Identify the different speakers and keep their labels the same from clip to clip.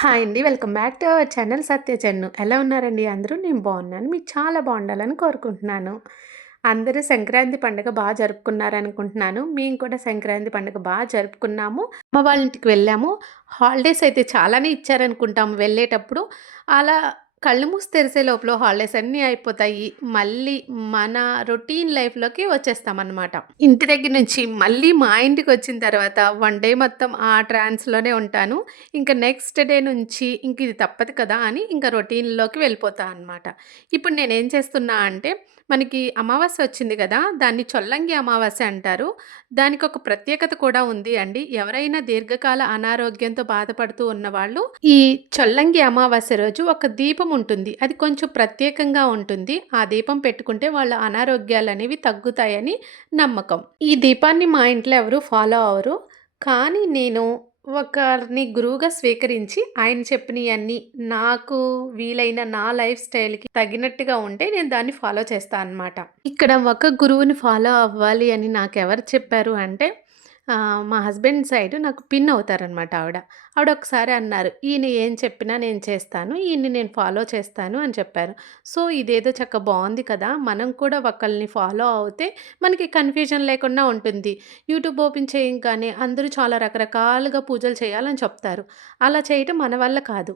Speaker 1: Hi అండి. Welcome back to our channel Satya Chennu. ఎలా ఉన్నారండి అందరూ? నేను బాగున్నాను. మీరు చాలా బాగుండాలని కోరుకుంటున్నాను. అందరూ సంక్రాంతి పండుగ బాగా జరుపుకున్నారనుకుంటున్నాను. మేము కూడా సంక్రాంతి పండుగ బాగా జరుపుకున్నాము. అమ్మ వాళ్ళ ఇంటికి వెళ్ళాము. హాలిడేస్ అయితే చాలానే ఇచ్చారనుకుంటాము వెళ్ళేటప్పుడు. అలా కళ్ళు మూసి తెరిసే లోపల హాలిడేస్ అన్నీ అయిపోతాయి. మళ్ళీ మన రొటీన్ లైఫ్‌లోకి వచ్చేస్తామన్నమాట ఇంటి దగ్గర నుంచి మళ్ళీ మా ఇంటికి వచ్చిన తర్వాత వన్ డే మొత్తం ఆ ట్రాన్స్‌లోనే ఉంటాను. ఇంకా నెక్స్ట్ డే నుంచి ఇంక ఇది తప్పదు కదా! అని ఇంకా రొటీన్‌లోకి వెళ్ళిపోతా అనమాట. ఇప్పుడు నేనేం చేస్తున్నా అంటే మనకి అమావాస్య వచ్చింది కదా దాన్ని చొల్లంగి అమావాస్య అంటారు. దానికి ఒక ప్రత్యేకత కూడా ఉంది అండి. ఎవరైనా దీర్ఘకాల అనారోగ్యంతో బాధపడుతూ ఉన్నవాళ్ళు ఈ చొల్లంగి అమావాస్య రోజు ఒక దీపం ఉంటుంది. అది కొంచెం ప్రత్యేకంగా ఉంటుంది. ఆ దీపం పెట్టుకుంటే వాళ్ళ అనారోగ్యాలు అనేవి తగ్గుతాయని నమ్మకం. ఈ దీపాన్ని మా ఇంట్లో ఎవరు ఫాలో అవ్వరు. కానీ నేను ఒకరిని గురువుగా స్వీకరించి ఆయన చెప్పినవన్నీ నాకు వీలైన నా లైఫ్ స్టైల్‌కి తగినట్టుగా ఉంటే నేను దాన్ని ఫాలో చేస్తాను అనమాట. ఇక్కడ ఒక గురువుని ఫాలో అవ్వాలి అని నాకు ఎవరు చెప్పారు అంటే మా హస్బెండ్ సైడ్ నాకు పిన్ అవుతారనమాట ఆవిడ. ఆవిడ ఒకసారి అన్నారు, "ఈయన ఏం చెప్పినా నేను చేస్తాను. ఈయన్ని నేను ఫాలో చేస్తాను" అని చెప్పారు. సో, ఇదేదో చక్క బాగుంది కదా! మనం కూడా ఒకళ్ళని ఫాలో అవుతే మనకి కన్‌ఫ్యూజన్ లేకుండా ఉంటుంది. యూట్యూబ్ ఓపెన్ చేయంగానే అందరూ చాలా రకరకాలుగా పూజలు చేయాలని చెప్తారు. అలా చేయటం మన వల్ల కాదు.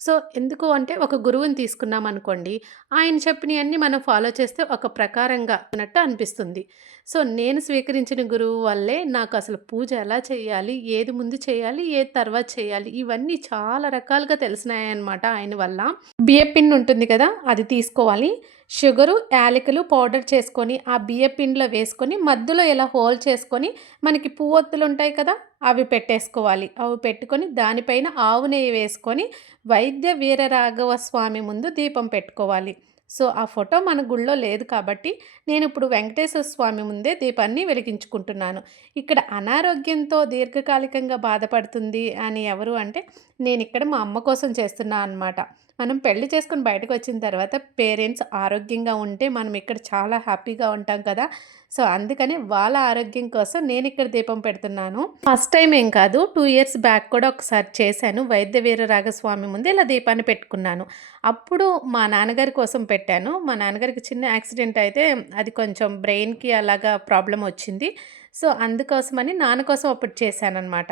Speaker 1: సో, ఎందుకు అంటే ఒక గురువుని తీసుకున్నామనుకోండి, ఆయన చెప్పినవన్నీ మనం ఫాలో చేస్తే ఒక ప్రకారంగా ఉన్నట్టు అనిపిస్తుంది. సో, నేను స్వీకరించిన గురువు వల్లే నాకు అసలు పూజ ఎలా చేయాలి? ఏది ముందు చేయాలి? ఏది తర్వాత చేయాలి? ఇవన్నీ చాలా రకాలుగా తెలిసినాయన్నమాట ఆయన వల్ల. బియ్యపు పిండి ఉంటుంది కదా! అది తీసుకోవాలి. షుగరు, యాలకులు పౌడర్ చేసుకొని, ఆ బియ్య పిండిలో వేసుకొని, మధ్యలో ఇలా హోల్ చేసుకొని, మనకి పువ్వొత్తులుంటాయి కదా! అవి పెట్టేసుకోవాలి. అవి పెట్టుకొని దానిపైన ఆవు నెయ్యి వేసుకొని, వైద్య వీరరాఘవ స్వామి ముందు దీపం పెట్టుకోవాలి. సో, ఆ ఫోటో మన గుళ్ళో లేదు కాబట్టి, నేను ఇప్పుడు వెంకటేశ్వర స్వామి ముందే దీపాన్ని వెలిగించుకుంటున్నాను. ఇక్కడ అనారోగ్యంతో దీర్ఘకాలికంగా బాధపడుతుంది అని ఎవరు అంటే, నేను ఇక్కడ మా అమ్మ కోసం చేస్తున్నా అనమాట. మనం పెళ్ళి చేసుకొని బయటకొచ్చిన తర్వాత పేరెంట్స్ ఆరోగ్యంగా ఉంటే మనం ఇక్కడ చాలా హ్యాపీగా ఉంటాం కదా! సో, అందుకని వాళ్ళ ఆరోగ్యం కోసం నేను ఇక్కడ దీపం పెడుతున్నాను. ఫస్ట్ టైం ఏం కాదు. టూ ఇయర్స్ బ్యాక్ కూడా ఒకసారి చేశాను. వైద్య వీరరాఘవ స్వామి ముందు ఇలా దీపాన్ని పెట్టుకున్నాను. అప్పుడు మా నాన్నగారి కోసం పెట్టాను. మా నాన్నగారికి చిన్న యాక్సిడెంట్ అయితే అది కొంచెం బ్రెయిన్‌కి అలాగా ప్రాబ్లం వచ్చింది. సో, అందుకోసమని నాన్న కోసం అప్పుడు చేశాననమాట.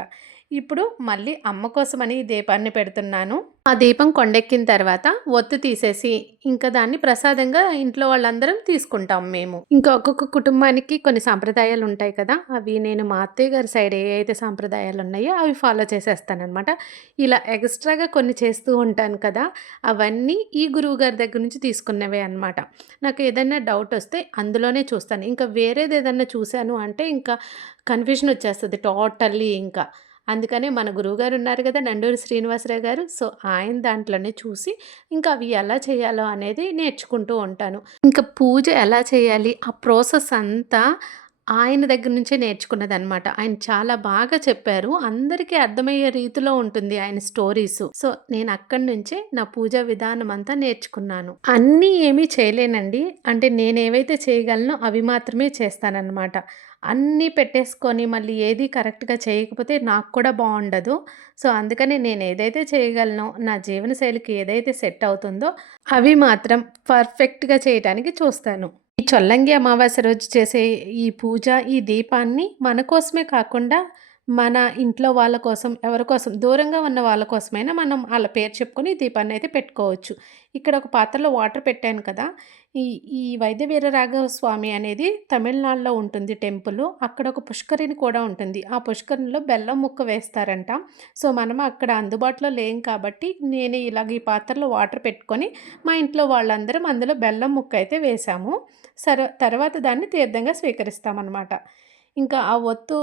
Speaker 1: ఇప్పుడు మళ్ళీ అమ్మ కోసమని ఈ దీపాన్ని పెడుతున్నాను. ఆ దీపం కొండెక్కిన తర్వాత ఒత్తు తీసేసి, ఇంకా దాన్ని ప్రసాదంగా ఇంట్లో వాళ్ళందరం తీసుకుంటాం మేము. ఇంకా ఒక్కొక్క కుటుంబానికి కొన్ని సాంప్రదాయాలు ఉంటాయి కదా! అవి నేను మా అత్తయ్య గారి సైడ్ ఏ అయితే సాంప్రదాయాలున్నాయో అవి ఫాలో చేసేస్తానమాట ఇలా ఎక్స్‌ట్రాగా కొన్ని చేస్తూ ఉంటాను కదా! అవన్నీ ఈ గురువు గారి దగ్గర నుంచి తీసుకున్నవే అనమాట. నాకు ఏదైనా డౌట్ వస్తే అందులోనే చూస్తాను. ఇంకా వేరేది ఏదైనా చూశాను అంటే ఇంకా కన్‌ఫ్యూజన్ వచ్చేస్తుంది టోటల్లీ ఇంకా. అందుకనే మన గురువుగారు ఉన్నారు కదా! నండూరి శ్రీనివాసరావు గారు. సో, ఆయన దాంట్లోనే చూసి ఇంకా అవి ఎలా చేయాలో అనేది నేర్చుకుంటూ ఉంటాను. ఇంకా పూజ ఎలా చేయాలి? ఆ ప్రాసెస్ అంతా ఆయన దగ్గర నుంచే నేర్చుకున్నదనమాట. ఆయన చాలా బాగా చెప్పారు. అందరికీ అర్థమయ్యే రీతిలో ఉంటుంది ఆయన స్టోరీస్ సో, నేను అక్కడి నుంచే నా పూజా విధానం అంతా నేర్చుకున్నాను. అన్నీ ఏమీ చేయలేనండి. అంటే నేనేవైతే చేయగలనో అవి మాత్రమే చేస్తానన్నమాట అన్నీ పెట్టేసుకొని మళ్ళీ ఏది కరెక్ట్‌గా చేయకపోతే నాకు కూడా బాగుండదు సో, అందుకని నేను ఏదైతే చేయగలనో, నా జీవనశైలికి ఏదైతే సెట్ అవుతుందో అవి మాత్రం పర్ఫెక్ట్‌గా చేయటానికి చూస్తాను. చొల్లంగి అమావాస్య రోజు చేసే ఈ పూజ, ఈ దీపాన్ని మన కోసమే కాకుండా మన ఇంట్లో వాళ్ళ కోసం, ఎవరి కోసం దూరంగా ఉన్న వాళ్ళ కోసమైనా మనం వాళ్ళ పేరు చెప్పుకొని ఈ దీపాన్నయితే పెట్టుకోవచ్చు. ఇక్కడ ఒక పాత్రలో వాటర్ పెట్టాను కదా! ఈ ఈ వైద్య వీరరాఘవ స్వామి అనేది తమిళనాడులో ఉంటుంది టెంపులు. అక్కడ ఒక పుష్కరిణి కూడా ఉంటుంది. ఆ పుష్కరిణిలో బెల్లం ముక్క వేస్తారంట. సో, మనం అక్కడ అందుబాటులో లేం కాబట్టి నేను ఇలాగ ఈ పాత్రలో వాటర్ పెట్టుకొని మా ఇంట్లో వాళ్ళందరం అందులో బెల్లం ముక్క అయితే వేశాము. సర తర్వాత దాన్ని తీర్థంగా స్వీకరిస్తామనమాట. ఇంకా ఆ ఒత్తు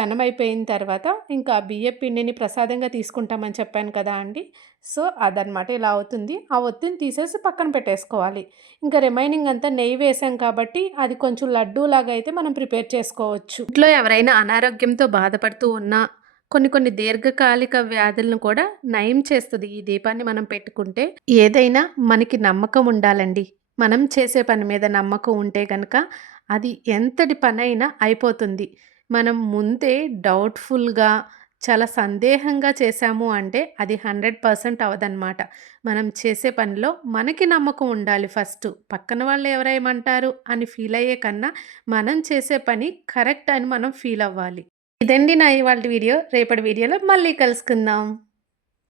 Speaker 1: ఘనమైపోయిన తర్వాత ఇంకా బియ్య పిండిని ప్రసాదంగా తీసుకుంటామని చెప్పాను కదా అండి సో, అదనమాట ఇలా అవుతుంది. ఆ ఒత్తిని తీసేసి పక్కన పెట్టేసుకోవాలి. ఇంకా రిమైనింగ్ అంతా నెయ్యి వేసాం కాబట్టి అది కొంచెం లడ్డూలాగా అయితే మనం ప్రిపేర్ చేసుకోవచ్చు. ఇంట్లో ఎవరైనా అనారోగ్యంతో బాధపడుతూ ఉన్నా కొన్ని కొన్ని దీర్ఘకాలిక వ్యాధులను కూడా నయం చేస్తుంది ఈ దీపాన్ని మనం పెట్టుకుంటే. ఏదైనా మనకి నమ్మకం ఉండాలండి. మనం చేసే పని మీద నమ్మకం ఉంటే కనుక అది ఎంతటి పనైనా అయిపోతుంది. మనం ముందే డౌట్‌ఫుల్‌గా చాలా సందేహంగా చేశాము అంటే అది హండ్రెడ్ పర్సెంట్ అవదనమాట మనం చేసే పనిలో మనకి నమ్మకం ఉండాలి ఫస్ట్ పక్కన వాళ్ళు ఎవరేమంటారు అని ఫీల్ అయ్యే కన్నా, మనం చేసే పని కరెక్ట్ అని మనం ఫీల్ అవ్వాలి. ఇదండి నా ఇవాళ వీడియో. రేపటి వీడియోలో మళ్ళీ కలుసుకుందాం.